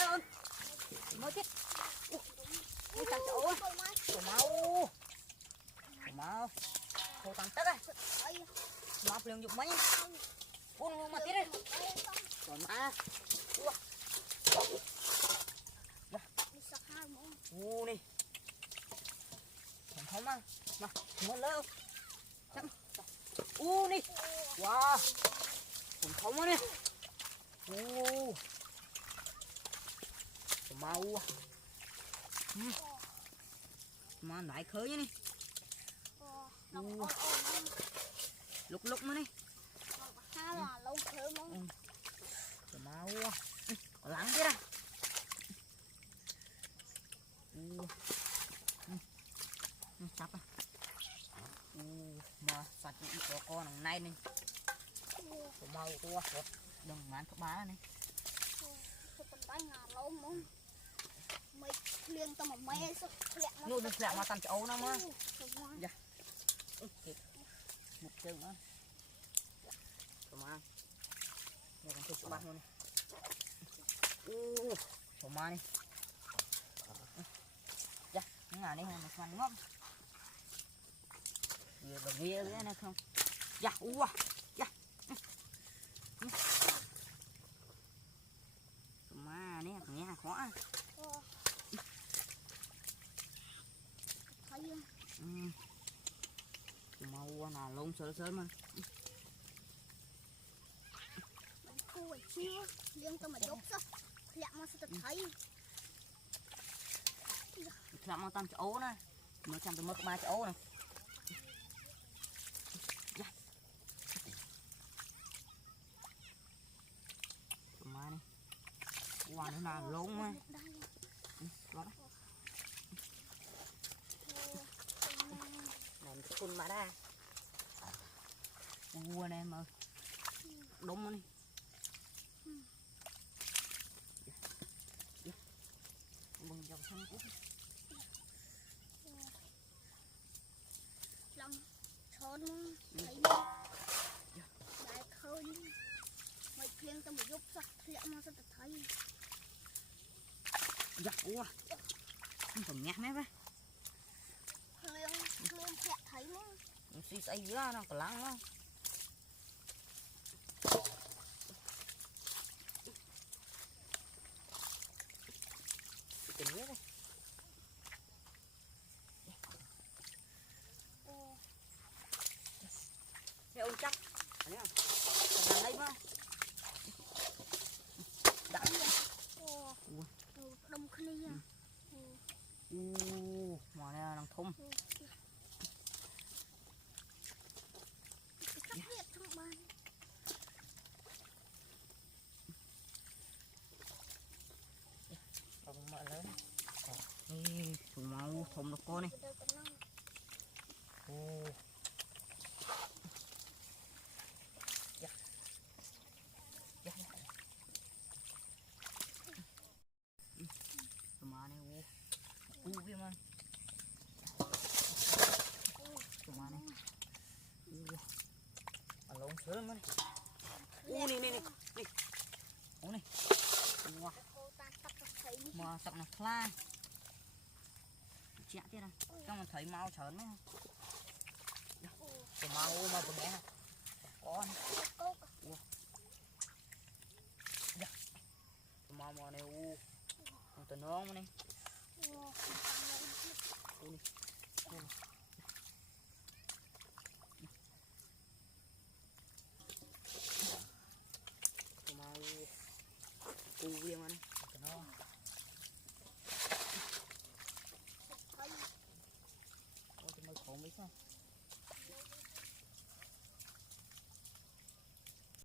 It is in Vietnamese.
lên mới chết ui tăng chỗ á cổ máu cổ tăng tất á máu liền dụng mấy uống mà tiếp đi còn má nè còn không mà muốn lỡ nè wow còn không á nè mau mà lại khơi nhá nè lúc nữa nè mau lắng thế ra sắp à mà sạch có con thằng này nè mau quá đừng mán các bá này mày liên tâm mà mày nuôi được lẹ mà tầm chỗ nó mà dạ một chân nữa mà đây là cái bát luôn này này dạ những ngày này mà xoắn ngon nhiều đồng bia cái này không dạ dạ mà này nghe khó màu là lông sớm mà khu chiêu liên tâm mà dốc sắc lẹ mà sẽ thấy làm mau tam chỗ này nó chăm từ mất 3 chỗ này mà này quả nó là lông mà làm con mà ra cua này mà đúng này bừng dòng sông cút lòng trốn thấy đại khơi mày phiên tao mà giúp sắc lẹ mà sẽ thấy dạ ua không còn nhát mấy vậy liên thẹn thấy nó xí xay ra nó còn lắng nó tình biết đây cái ông chắc thấy không còn đây mà đã đông khơi à mà này đang thùng mở lớn thùng máu thùng nó cô này mà này kia mà mà này lông sớm mà này này mà sọc này pha chẹt thế này trong mình thấy mau chớn nữa mau mà vừa nghe con mau mà này con tờ nón này mau viên